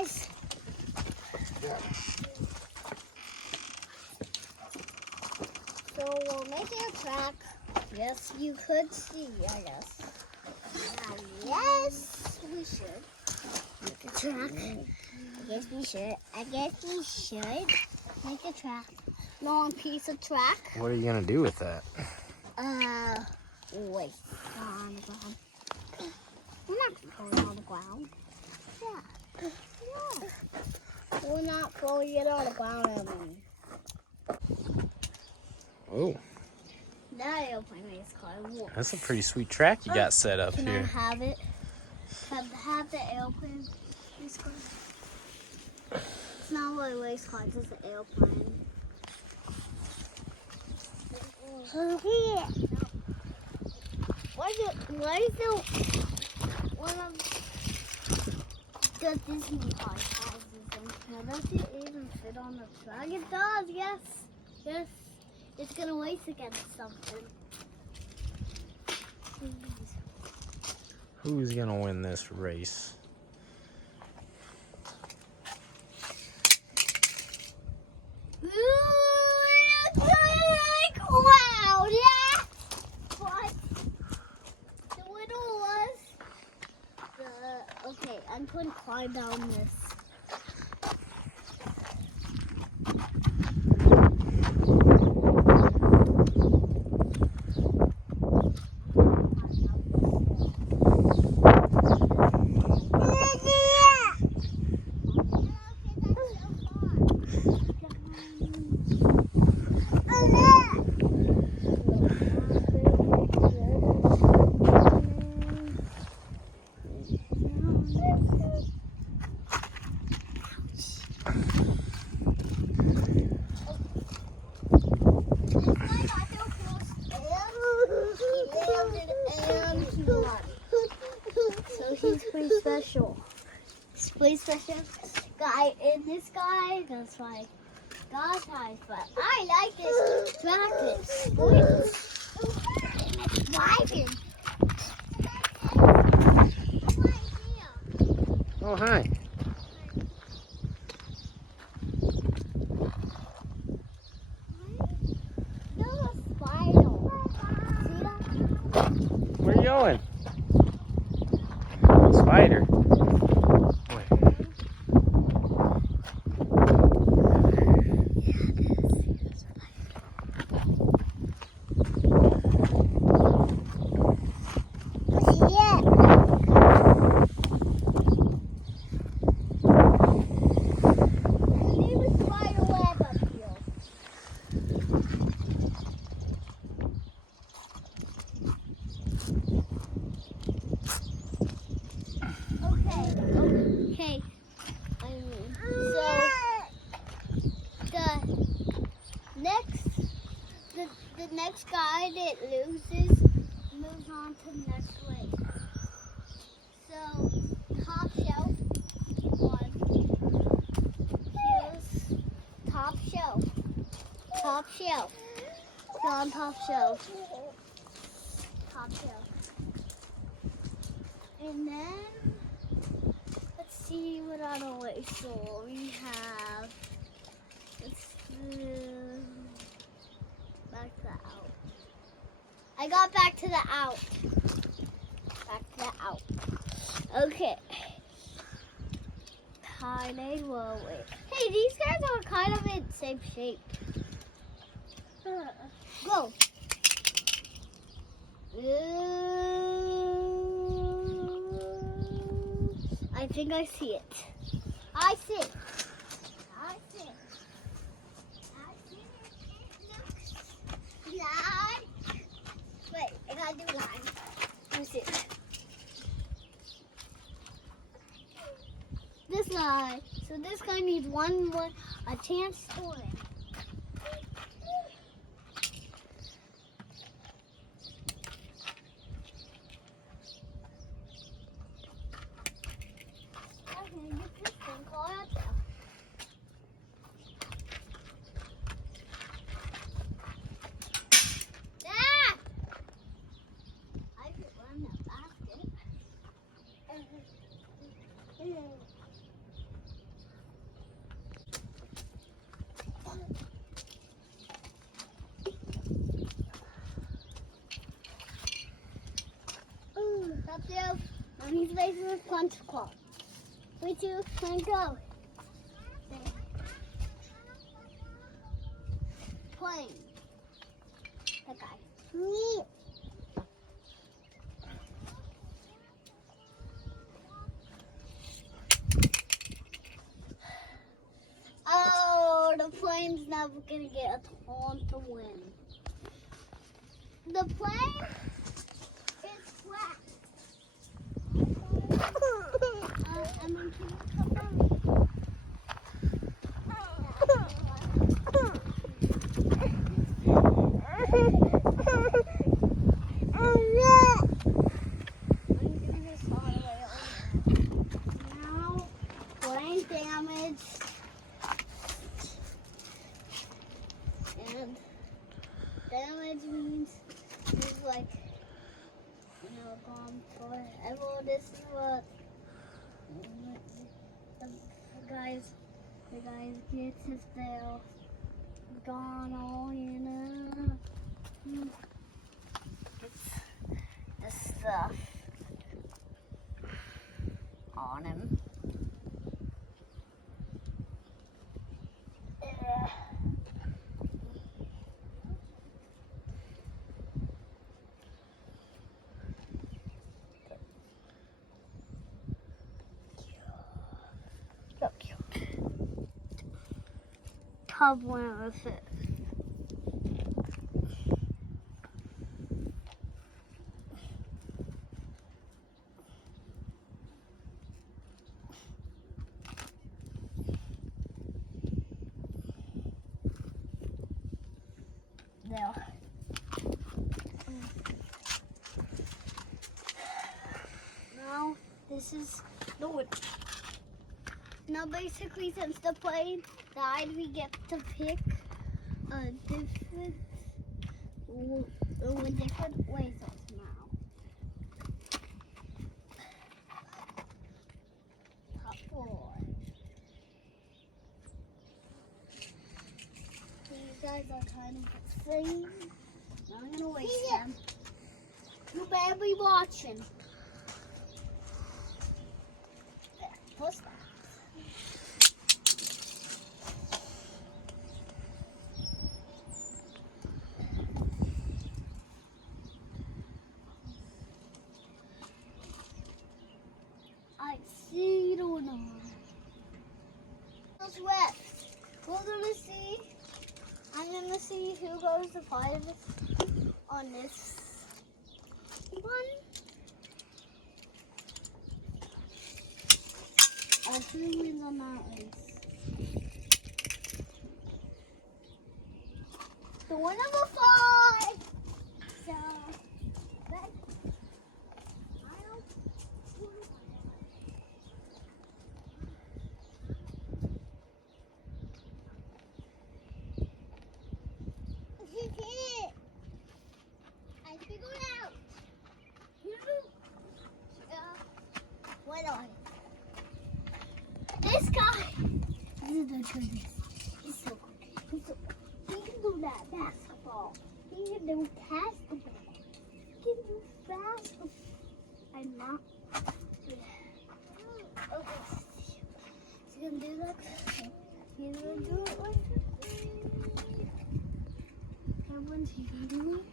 guys. So we're making a track. Yes, you could see, I guess. And yes, we should make a track. I guess we should make a track. Long piece of track. What are you gonna do with that? Wait. On the ground. We're not throwing it on the ground. Yeah. We're not throwing it on the ground, Oh, That airplane race car. Whoa. that's a pretty sweet track you got set up Can here. I have it? Have the airplane race car? It's not really a race car, it's just an airplane. Why is the one of the Disney cars has this thing? Now, does it even fit on the track? It does, yes. Yes. It's gonna race against something. Who's gonna win this race? Ooh, it's like wow, yeah. But the winner was okay. I'm going to climb down this. So he's pretty special. He's pretty special guy. And this guy does like God's eyes, but I like this jacket. It's driving. Oh, hi. There's a spider. See that? Where are you going? Spider. Okay. The next guy that loses moves on to the next race. So top shelf won. Here's top shelf. Top shelf. On top shelf. Top shelf. And then let's see what other race so we have. Let's do back to the out. I got back to the out. Back to the out. Okay. Tiny whirlwind. Hey, these guys are kind of in the same shape. Go. I think I see it. I see it. I see it. I see it. Line. Wait, I gotta do line. Let me see it. This guy. So this guy needs one more a chance to win. Mommy's making a punch call. 3, 2, 1, go. Plane. That guy. Me. Oh, the plane's never gonna get a ton to win. The plane is flat. And then can you come down? Now, plane damage. And damage means it's like, gone forever. This is what the guys gets his bell gone all It's the stuff on him. Tub went with it. There. Now this is the wood. Now basically since the plane died, we get to pick a different ways of now. Top 4. These guys are kind of free. I'm gonna waste them. You better be watching. Push that. I see it or not. Who's left? We're gonna see. I'm gonna see who goes to 5 on this one. And who wins on that race? The one number 5. So that I figured out. What on? This guy. This is the goodness. He's so good. He can do that basketball. He can do basketball. He can do basketball. I'm not. Okay. He's gonna do that. He's gonna do it like this. And when he can do it.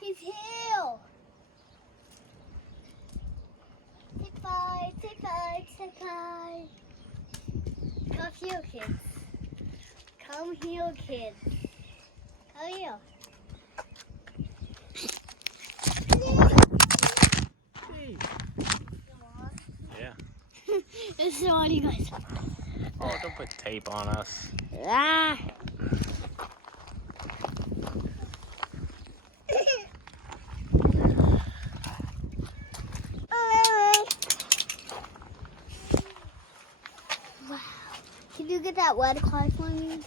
He's here. Take 5, take 5, take 5. Come here, kids. Come here, kids. Come here. Yeah. This is all you guys. Oh, don't put tape on us. Ah. Could you get that red car for me?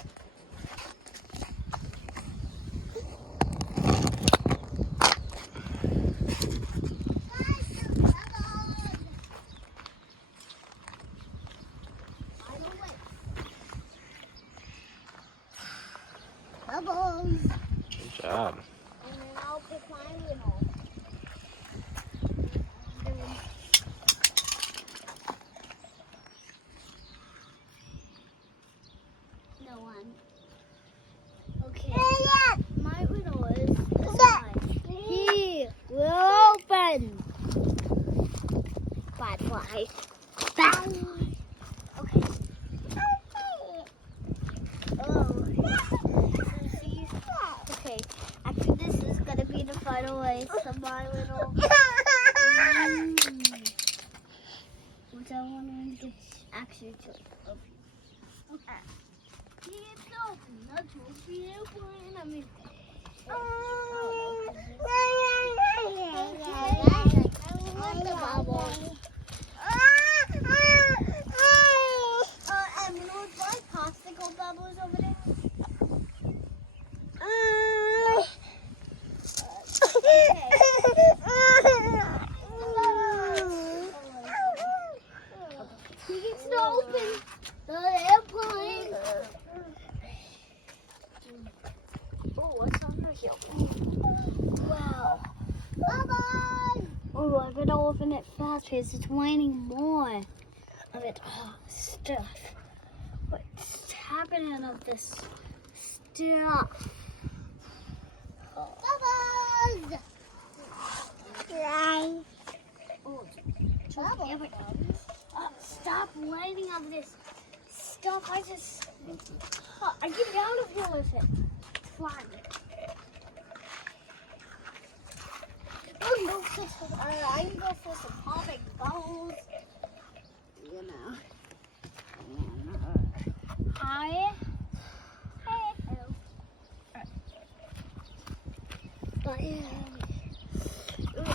Bubbles. Good job. And then I'll pick my little. No one. Okay. My riddle is this one. He will open. Butterfly. Okay. Okay. After this is gonna be the final race of my little. Which I want to actually open. Okay. It's open. Let's open it. I mean. The bubble. And those like popsicle bubbles over there. It's open. The airplane. Oh, what's under here? Wow. Bye-bye. Oh, I'm going to open it fast because it's raining more of it. Oh, stuff. What's happening of this stuff? Bubbles! Oh, stop raining of this stuff. I get out of here with it. It's fun. I'm going to go for some popping bubbles. You know. Hi. Hello.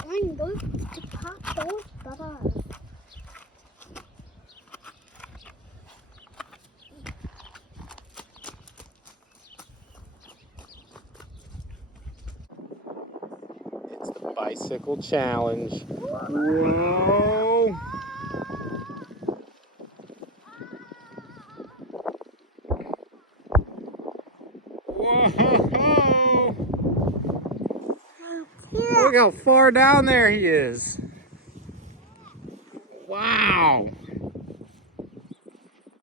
I'm going to pop those bubbles. It's the bicycle challenge. Whoa! Whoa! Look how far down there he is. Wow!